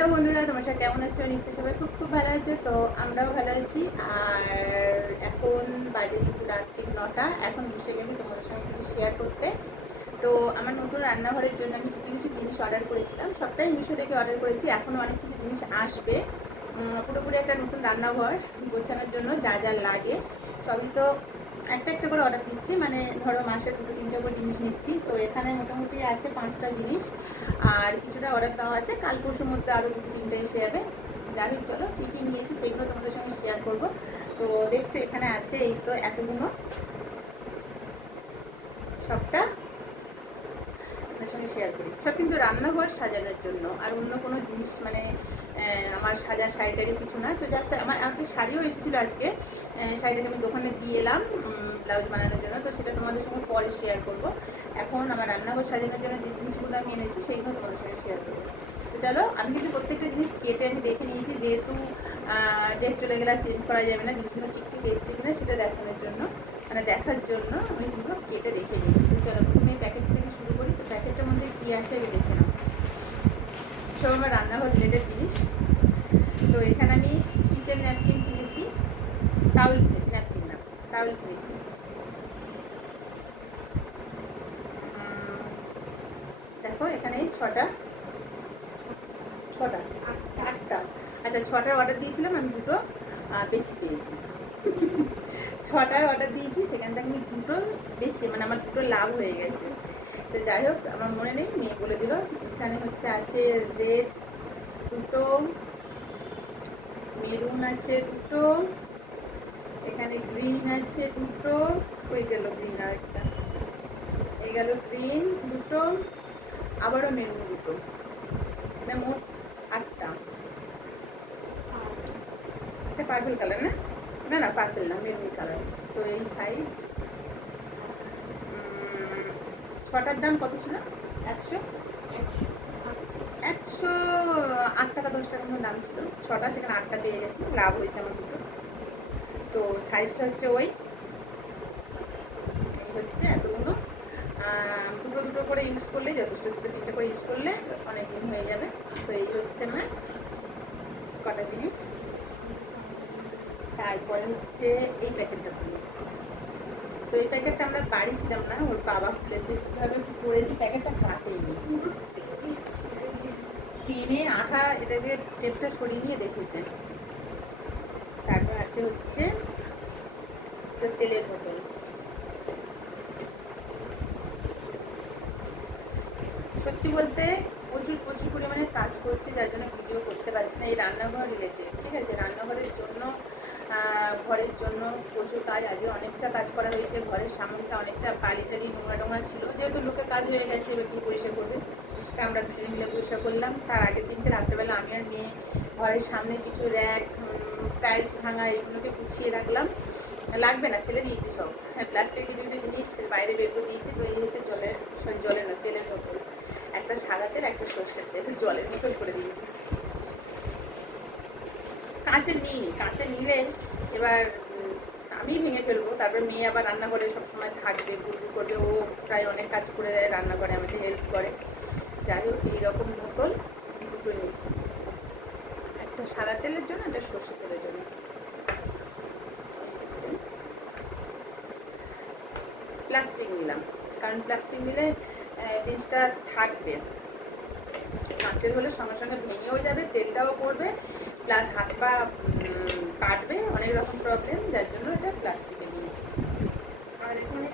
Hello বন্ধুরা, তোমার সাথে কেমন আছো? নিশ্চয়ই সবাই খুব খুব ভালো আছে, তো আমরাও ভালো আছি। আর এখন বাজে কিন্তু রাত ঠিক নটা, এখন বসে গেছি তোমাদের সঙ্গে কিছু শেয়ার করতে। তো আমার নতুন রান্নাঘরের জন্য আমি কিছু কিছু জিনিস অর্ডার করেছিলাম, সবটাই মিশো থেকে অর্ডার করেছি এখনও অনেক কিছু জিনিস আসবে। পুরোপুরি একটা নতুন রান্নাঘর গোছানোর জন্য যা যা লাগে, সবই তো একটা একটা করে অর্ডার দিচ্ছি। মানে ধরো মাসে দুটো, তিনটে করে জিনিস নিচ্ছি। তো এখানে মোটামুটি আছে পাঁচটা জিনিস। আর কিছুটা অর্ডার দেওয়া আছে। কাল পরশুর মধ্যে আরও দুটো, তিনটে এসে যাবে যাই হোক, চলো কী কী নিয়েছি সেইগুলো তোমাদের সঙ্গে শেয়ার করব। তো দেখছ, এখানে আছে এই তো এতগুলো। সবটা আপনার সঙ্গে শেয়ার করি। সব কিন্তু রান্নাঘর সাজানোর জন্য। আর অন্য কোনো জিনিস মানে আমার সাজা শাড়িটারি কিছু না। তো জাস্ট আমার একটা শাড়িও এসেছিল আজকে। শাড়িটাকে আমি দোকানে দিয়ে এলাম ব্লাউজ বানানোর জন্য। তো সেটা তোমাদের সঙ্গে পরে শেয়ার করব। এখন আমার রান্নাঘর সাজানোর জন্য যে জিনিসগুলো আমি এনেছি, সেইগুলো তোমাদের সঙ্গে শেয়ার করব। তো চলো, আমি কিন্তু প্রত্যেকটা জিনিস কেটে আমি দেখে নিয়েছি, যেহেতু ডেট চলে গেলে চেঞ্জ করা যাবে না, জিনিসগুলো ঠিক ঠিক এসছে কিনা সেটা দেখানোর জন্য মানে দেখার জন্য আমি কিন্তু কেটে দেখে নিয়েছি। তো চলো, প্রথমে প্যাকেট থেকে শুরু করি। তো প্যাকেটের মধ্যে কী আছে আমি সব আমার রান্নাঘর রিলেটেড জিনিস। তো এখানে আমি কিচেন ন্যাপকিন কিনেছি টাউল কিনেছি ন্যাপকিন না টাউল কিনেছি। দেখো, এখানে ছটা ছটা আটটা আচ্ছা ছটার অর্ডার দিয়েছিলাম আমি দুটো বেশি পেয়েছি ছটার অর্ডার দিয়েছি, সেখান থেকে আমি দুটো বেশি মানে আমার দুটো লাভ হয়ে গেছে। তো যাই হোক, আমার মনে নেই, মেয়ে বলে দিল। এখানে হচ্ছে আছে রেড দুটো মেরুন আছে দুটো, এখানে গ্রিন আছে দুটো, হয়ে গেল গ্রিন আর একটা এই গেল গ্রিন দুটো, আবারও মেরুন দুটো। এটা মোট আটটা। এটা পার্পল কালার না? না না পার্পল না মেরুন কালার তো এই সাইজ ছটার দাম কত ছিল? একশো? একশো আট টাকা, দশ মতো দাম ছিল। ছটা, সেখানে আটটা পেয়ে গেছি। লাভ হয়েছে আমার দুটো। তো সাইজটা হচ্ছে ওই। হচ্ছে এতগুলো। দুটো দুটো করে ইউজ করলে যথেষ্ট। দুটো, তিনটে করে ইউজ করলে অনেক দিন হয়ে যাবে। তো এই হচ্ছে আমার কটা জিনিস। তারপরে হচ্ছে এই প্যাকেটটা তো এই প্যাকেটটা আমরা বাড়ি ছিলাম না, ওর বাবা খুলেছে। কীভাবে কি করেছি প্যাকেটটা কাটেনি। টিনে আঠা এটাকে টেপটা সরিয়ে নিয়ে দেখেছে। তারপর আছে হচ্ছে তেলের বোতল। সত্যি বলতে প্রচুর প্রচুর পরিমাণে কাজ করছে, যার জন্য ভিডিও করতে পারছি না। এই রান্নাঘর রিলেটেড ঠিক আছে? রান্নাঘরের জন্য ঘরের জন্য প্রচুর কাজ আজকে অনেকটা কাজ করা হয়েছে, ঘরের সামনটা অনেকটা বালি টালি নোংরা টোংরা ছিল, যেহেতু লোকে কাজ হয়ে গেছে এবার কী পরিষ্কার করবে তা আমরা দুজন মিলে পরিষ্কার করলাম। তার আগের দিনকে রাত্রেবেলা আমি আর মেয়ে ঘরের সামনে কিছু র্যাক টাইলস ভাঙা এগুলোকে গুছিয়ে রাখলাম। লাগবে না, ফেলে দিয়েছি সব। হ্যাঁ প্লাস্টিক কিছু কিছু জিনিস বাইরে বের করে দিয়েছি, তো এই হচ্ছে জলের, সরি, জলের না, তেলের বোতল। একটা সাদা তেল, একটা সর্ষের তেল, জলের বোতল করে দিয়েছি। কাঁচে নিই কাঁচে নিলে এবার আমি ভেঙে ফেলব। তারপরে মেয়ে আবার রান্নাঘরে সবসময় থাকবে গুড় করবে, ও প্রায় অনেক কাজ করে দেয়, রান্নাঘরে আমাকে হেল্প করে। যাই হোক, এইরকম বোতল দুটো নিয়েছি। একটা সাদা তেলের জন্য, একটা সর্ষের তেলের জন্য। সিস্টেম প্লাস্টিক নিলাম। কারণ প্লাস্টিক নিলে জিনিসটা থাকবে। কাঁচের হলে সঙ্গে সঙ্গে ভেঙেও যাবে, তেলটাও পড়বে। প্লাস হাত পা কাটবে, অনেক রকম প্রবলেম যার জন্য এটা প্লাস্টিকে নিয়েছি আর এখানে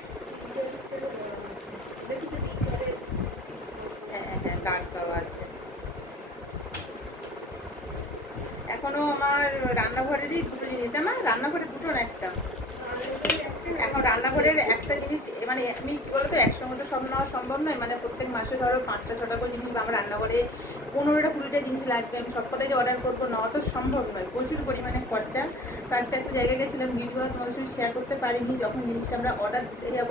হ্যাঁ হ্যাঁ দেওয়া আছে। এখনও আমার রান্নাঘরেরই দুটো জিনিস। আমার রান্নাঘরে দুটো না একটা? এখন রান্নাঘরের একটা জিনিস মানে আমি কি বলতো, একসঙ্গে তো সব নেওয়া সম্ভব নয়। মানে প্রত্যেক মাসে ধরো পাঁচটা, ছটা করে জিনিস আমার রান্নাঘরে পনেরোটা, কুড়িটা জিনিস লাগবে, আমি সবকটাই যে অর্ডার করব, নেওয়া তো সম্ভব নয়। প্রচুর পরিমাণে খরচা। তো আজকে একটা জায়গায় গেছিলাম ভিডিওটা তোমাদের সঙ্গে শেয়ার করতে পারিনি, যখন জিনিসটা আমরা অর্ডার দিতে যাব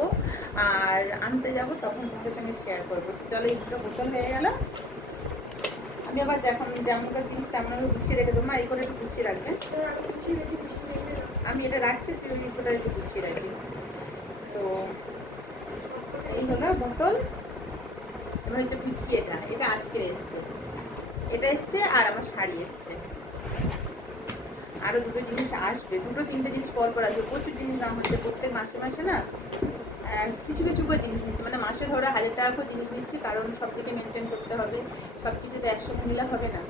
আর আনতে যাব, তখন তোমাদের সঙ্গে শেয়ার করব। চলো, এই দুটো বোতল হয়ে গেল। আমি আবার যখন যেমনকার জিনিস তেমন গুছিয়ে রেখে দেবো। মা, এই করে একটু গুছিয়ে রাখবেন আমি এটা রাখছি ওই করে একটু গুছিয়ে রাখবি। তো এই হলো বোতল। এবার হচ্ছে গুছিয়ে এটা। এটা আজকে এসছে। এটা এসছে আর আমার শাড়ি এসছে। আরও দুটো জিনিস আসবে। দুটো তিনটে জিনিস পর পর আসবে। প্রচুর জিনিস দাম হচ্ছে। প্রত্যেক মাসে মাসে না কিছু কিছু করে জিনিস নিচ্ছে। মানে মাসে ধরো হাজার টাকা করে জিনিস নিচ্ছে। কারণ সব দিকে মেনটেন করতে হবে। সব কিছু তো একসঙ্গে নিলে হবে না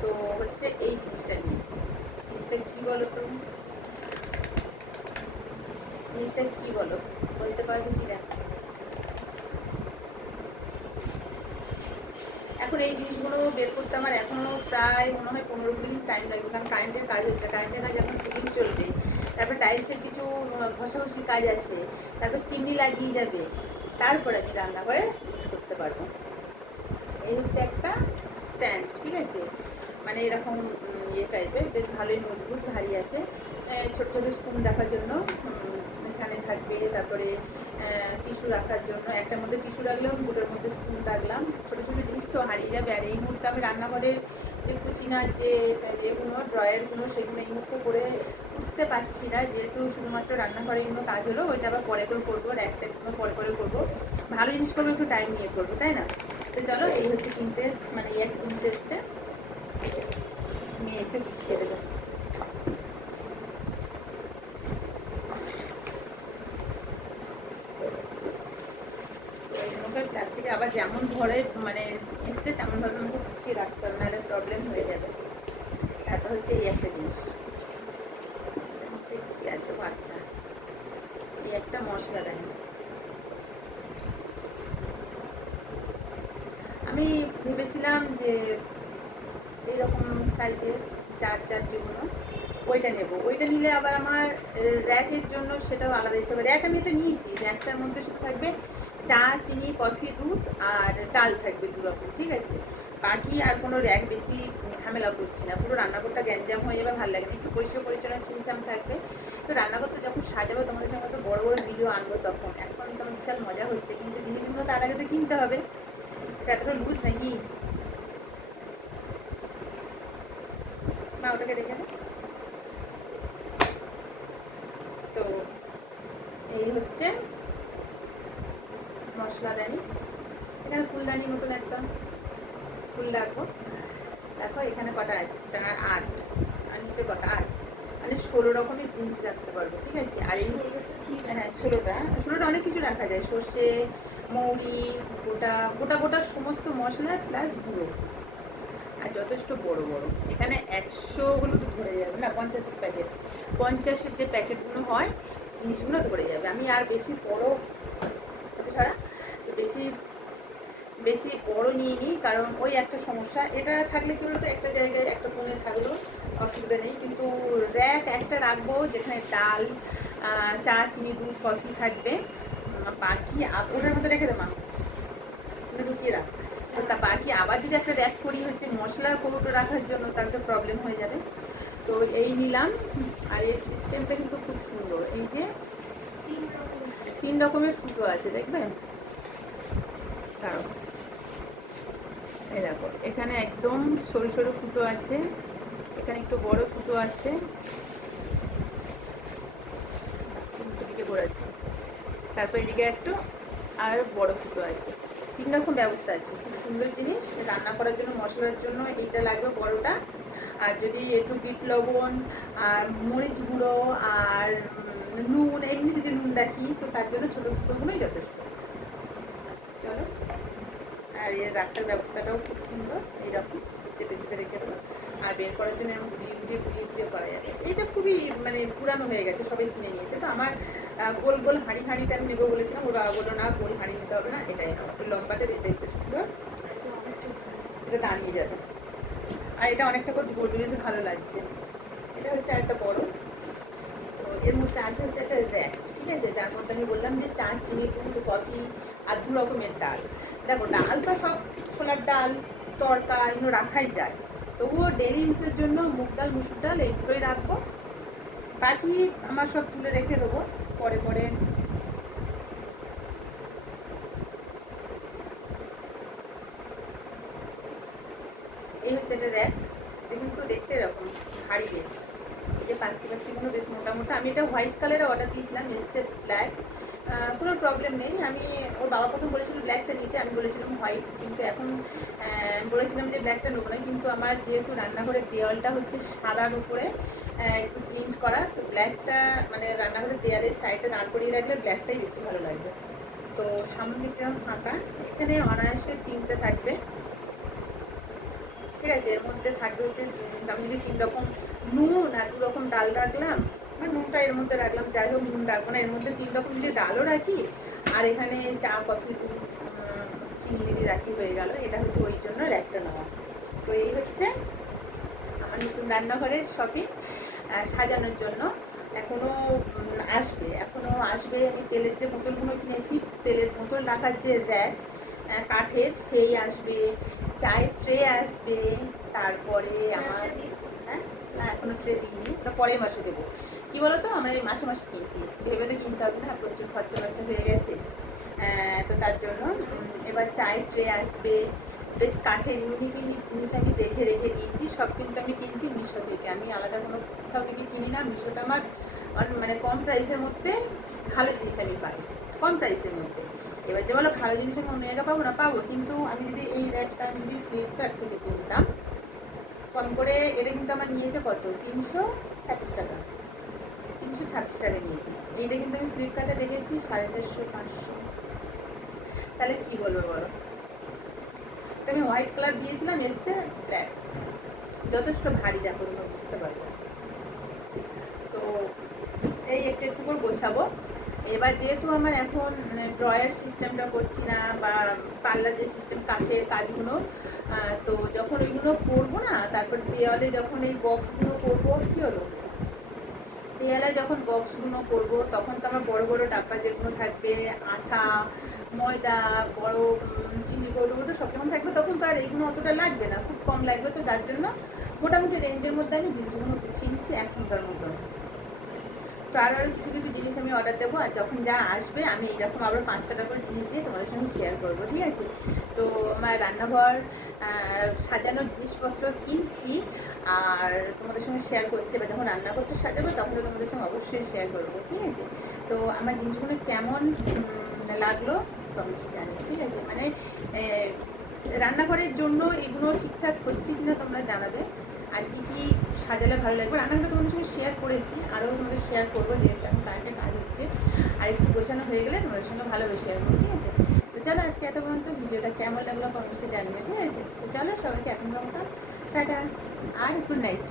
তো হচ্ছে এই জিনিসটা নিয়েছি। জিনিসটা কী বলো তো জিনিসটা কী বলো বলতে পারবে কি দেখ। এখন এই জিনিসগুলো বের করতে আমার এখনও প্রায় মনে হয় পনেরো কুড়ি দিন টাইম লাগবে, কারণ কারেন্টের কাজ হচ্ছে। কারেন্টের কাজ এখন দুদিন চলবে। তারপর টাইলসের কিছু ঘষাঘষি কাজ আছে। তারপর চিমনি লাগিয়ে যাবে। তারপর আমি রান্না করে ইউজ করতে পারব। এই হচ্ছে একটা স্ট্যান্ড ঠিক আছে? মানে এরকম ইয়ে টাইপের বেশ ভালোই মজবুত ভারী আছে। ছোট ছোট স্পুন রাখার জন্য এখানে থাকবে। তারপরে টিস্যু রাখার জন্য। একটার মধ্যে টিস্যু রাখলাম, দুটোর মধ্যে স্পুন রাখলাম। ছোটো ছোটো জিনিস তো হারিয়ে যাবে। আর এই মুহূর্তে আমি রান্নাঘরের যে কুচিনার যে যেগুলো ড্রয়ারগুলো সেগুলো এই মুহূর্তে করে উঠতে পারছি না। যেহেতু শুধুমাত্র রান্নাঘরে এগুলো কাজ হলো, ওইটা আবার পরে করে করব আর একটা এগুলো পরে পরে করব। ভালো জিনিস করব একটু টাইম নিয়ে করব, তাই না? তো চলো, এই হচ্ছে তিনটে মানে একটা জিনিস এসছে গুছিয়ে দেবো। এগুলোকে প্লাস্টিকে আবার যেমন ঘরে মানে এসছে, তেমনভাবে আমাকে গুছিয়ে রাখতে হবে, নাহলে প্রবলেম হয়ে যাবে। তারপর হচ্ছে এই একটা জিনিস। কি আছে বাচ্চা? এই একটা মশলা দেয় আমি ভেবেছিলাম যে এইরকম সাইজের চার চার যেগুলো ওইটা নেব। ওইটা নিলে আবার আমার র্যাকের জন্য সেটাও আলাদা দিতে হবে। র্যাক আমি এটা নিয়েছি র্যাকটার মধ্যে শুধু থাকবে চা, চিনি কফি দুধ আর ডাল থাকবে দু রকম, ঠিক আছে? বাকি আর কোনো র্যাক বেশি ঝামেলা করছি না। পুরো রান্নাঘরটা গ্যাঞ্জাম হয়ে যাবে, ভালো লাগে একটু পরিষ্কার পরিচ্ছন্ন ছিমছাম থাকবে। তো রান্নাঘরটা যখন সাজাবো, তোমাদের সঙ্গে তো বড় বড় ভিডিও আনব তখন। এখন তো বিশাল মজা হচ্ছে, কিন্তু জিনিসগুলো তার আগে তো কিনতে হবে। এটা এতটা লুজ নাকি? মা ওটাকে রেখে দে তো এই হচ্ছে মশলাদানি এখানে ফুলদানির মতন একদম ফুল রাখব। দেখো এখানে কটা আছে, চার, আট। আর নিচে কটা, আট। মানে ষোলো রকমের জিনিস রাখতে পারব, ঠিক আছে? আর এই হ্যাঁ ষোলোটা ষোলোটা অনেক কিছু রাখা যায়। সর্ষে, মৌরি, গোটা গোটা গোটা সমস্ত মশলা প্লাস গুঁড়ো। আর যথেষ্ট বড় বড়। এখানে একশো তো ধরে যাবে না, পঞ্চাশের প্যাকেট পঞ্চাশের যে প্যাকেটগুলো হয়, জিনিসগুলো ধরে যাবে। আমি আর বেশি বড় ছাড়া বেশি বেশি বড় নিয়ে নিই, কারণ ওই একটা সমস্যা। এটা থাকলে কি বলতো, একটা জায়গায় একটা কোণে থাকলেও অসুবিধা নেই। কিন্তু র্যাক একটা রাখব যেখানে ডাল চা, চিনি, দুধ, কফি থাকবে। বাকি ওটার মধ্যে রেখে দেবো ঢুকিয়ে রাখ। তো বাকি আবার যদি একটা র্যাক করি হচ্ছে মশলার কৌটো রাখার জন্য, তাহলে তো প্রবলেম হয়ে যাবে। তো এই নিলাম, আর এই সিস্টেমটা কিন্তু খুব সুন্দর। এই যে তিন রকমের ফুটো আছে, দেখবে? কারণ এই দেখো, এখানে একদম সরু সরু ফুটো আছে, এখানে একটু বড় ফুটো আছে। তারপর এদিকে একটু আর বড় ফুটো আছে। তিন রকম ব্যবস্থা আছে। খুব সুন্দর জিনিস, রান্না করার জন্য, মশলার জন্য এইটা লাগবে বড়টা আর যদি একটু বিট লবণ, আর মরিচ গুঁড়ো, আর নুন, এমনি যদি নুন রাখি, তো তার জন্য ছোটো ফুটোগুলোই যথেষ্ট। চলো। আর এর রাখার ব্যবস্থাটাও খুব সুন্দর, এইরকম চেপে চেপে রেখে দেবো। আর বের করার জন্য এরকম ঘুরিয়ে ঘুরিয়ে ঘুরিয়ে ঘুরিয়ে করা যাবে। এটা খুবই মানে পুরানো হয়ে গেছে, সবাই কিনে নিয়েছে। তো আমার গোল গোল হাঁড়ি হাঁড়িটা আমি নেব বলেছিলাম, ওরা বলল, না, গোল হাঁড়ি নিতে হবে না, এটাই নাও। একটু লম্বাটা দেখতে সুন্দর। এটা দাঁড়িয়ে যাবে। আর এটা অনেকটা করে ধরবে বেশ ভালো লাগছে। এটা হচ্ছে একটা বড়। তো এর মধ্যে আছে হচ্ছে একটা র্যাক, ঠিক আছে? যার মধ্যে আমি বললাম যে চা, চিনি, দুধ, কফি আর দু রকমের ডাল। দেখো, ডাল তো সব ছোলার ডাল তরকা এগুলো রাখাই যায়। তবুও ডেলি ইউজের জন্য মুগ ডাল, মুসুর ডাল, এই দুটোই রাখব। বাকি আমার সব তুলে রেখে দেবো। পরে পরে। এই হচ্ছে একটা র্যাক দেখুন তো দেখতে এরকম, ভারী বেশ এই যে পাখি পাখিগুলো বেশ মোটা মোটা আমি এটা হোয়াইট কালারের অর্ডার দিয়েছিলাম এসছে ব্ল্যাক কোনো প্রবলেম নেই। আমি, ওর বাবা প্রথম বলেছিল ব্ল্যাকটা নিতে। আমি বলেছিলাম হোয়াইট কিন্তু এখন বলেছিলাম যে ব্ল্যাকটা নেব না। কিন্তু আমার যেহেতু রান্নাঘরের দেওয়ালটা হচ্ছে সাদার উপরে একটু প্রিন্ট করা। তো ব্ল্যাকটা মানে রান্নাঘরের দেওয়ালের সাইডে দাঁড় করিয়ে রাখলে ব্ল্যাকটাই বেশি ভালো লাগবে। তো সামনে দিকটা ফাঁকা। এখানে অনায়াসে তিনটে থাকবে। ঠিক আছে, এর মধ্যে থাকবে হচ্ছে আমি যদি তিন রকম নুন আর দু রকম ডাল রাখলাম মানে নুনটা এর মধ্যে রাখলাম, যাই হোক নুন রাখব না। এর মধ্যে তিন রকম যদি ডালও রাখি, আর এখানে চা, কফি, দুধ চিনি যদি রাখি হয়ে গেল। এটা হচ্ছে ওই জন্য র্যাকটা নেওয়া। তো এই হচ্ছে আমার নতুন রান্নাঘরের শপিং সাজানোর জন্য এখনও আসবে। এখনও আসবে আমি তেলের যে বোতলগুলো কিনেছি, তেলের বোতল রাখার যে র্যাক কাঠের, সেই আসবে, চায়ের ট্রে আসবে, তারপরে আমার হ্যাঁ? না, এখনও ট্রে দিইনি তো পরের মাসে দেবো। কী বলো তো এই মাসে মাসে কিনছি। ভেবে তো কিনতে হবে না, প্রচুর খরচা খরচা হয়ে গেছে। তো তার জন্য এবার চায়ের ট্রে আসবে বেশ কাঠের ইউনিক ইউনিক জিনিস আমি দেখে রেখে দিয়েছি, সব কিন্তু আমি কিনছি মিশো থেকে। আমি আলাদা কোনো কোথাও থেকে কিনি না, মিশোটা আমার মানে কম প্রাইসের মধ্যে ভালো জিনিস আমি পাই। কম প্রাইসের মধ্যে। এবার যে বলো ভালো জিনিস আমি অন্য পাবো না? পাবো। কিন্তু আমি যদি এই র্যাকটা আমি যদি ফ্লিপকার্ট থেকে কিনতাম, কম করে এটা কিন্তু আমার নিয়েছে কত? তিনশো ছাব্বিশ টাকা। তিনশো ছাব্বিশ টাকা নিয়েছি। এইটা কিন্তু আমি ফ্লিপকার্টে দেখেছি সাড়ে চারশো, পাঁচশো। তাহলে কী বলব বলো? তো আমি হোয়াইট কালার দিয়েছিলাম, এসছে ব্ল্যাক যথেষ্ট ভারী দেখো, তোমরা বুঝতে পারবে। তো এই একটু একটু করে গোছাবো। এবার যেহেতু আমার এখন ড্রয়ার সিস্টেমটা করছি না বা পাল্লা যে সিস্টেম কাঠের কাজগুলো তো যখন ওইগুলো করব না, তারপর দেওয়ালে যখন এই বক্সগুলো করব, কী হলো? দেয়ালে যখন বক্সগুলো করব, তখন তো আমার বড় বড় ডাব্বা যেগুলো থাকবে, আঠা, ময়দা, বড় চিনি গরু ওটা সব যখন থাকবে, তখন তো আর এইগুলো অতটা লাগবে না, খুব কম লাগবে তো তার জন্য মোটামুটি রেঞ্জের মধ্যে আমি জিনিসগুলো গুছিয়ে নিচ্ছি এখনকার মতো। তো আরও আরও কিছু কিছু জিনিস আমি অর্ডার দেবো, আর যখন যা আসবে, আমি এরকম আবার পাঁচ ছটা করে জিনিস দিয়ে তোমাদের সঙ্গে শেয়ার করব, ঠিক আছে? তো আমার রান্নাঘর সাজানোর জিনিসপত্র কিনছি আর তোমাদের সঙ্গে শেয়ার করছি, এবার যখন রান্না করতে সাজাবো তখন তোমাদের সঙ্গে অবশ্যই শেয়ার করব, ঠিক আছে? তো আমার জিনিসগুলো কেমন লাগল অবশ্যই জানি, ঠিক আছে? মানে রান্নাঘরের জন্য এগুলো ঠিকঠাক হচ্ছে কিনা তোমরা জানাবে, আর কি কী সাজালে ভালো লাগবে। রান্নাঘরটা তোমাদের সঙ্গে শেয়ার করেছি, আরও তোমাদের শেয়ার করব, যেহেতু এখন কারেন্টের কাজ হচ্ছে, আর একটু গোছানো হয়ে গেলে তোমাদের সঙ্গে ভালোবেসে শেয়ার করব, ঠিক আছে? চলো আজকে এত পর্যন্ত ভিডিওটা কেমন লাগল কমেন্টসে জানবে ঠিক আছে? তো চলো সবাইকে এখন কমতা টাটা, আর গুড নাইট।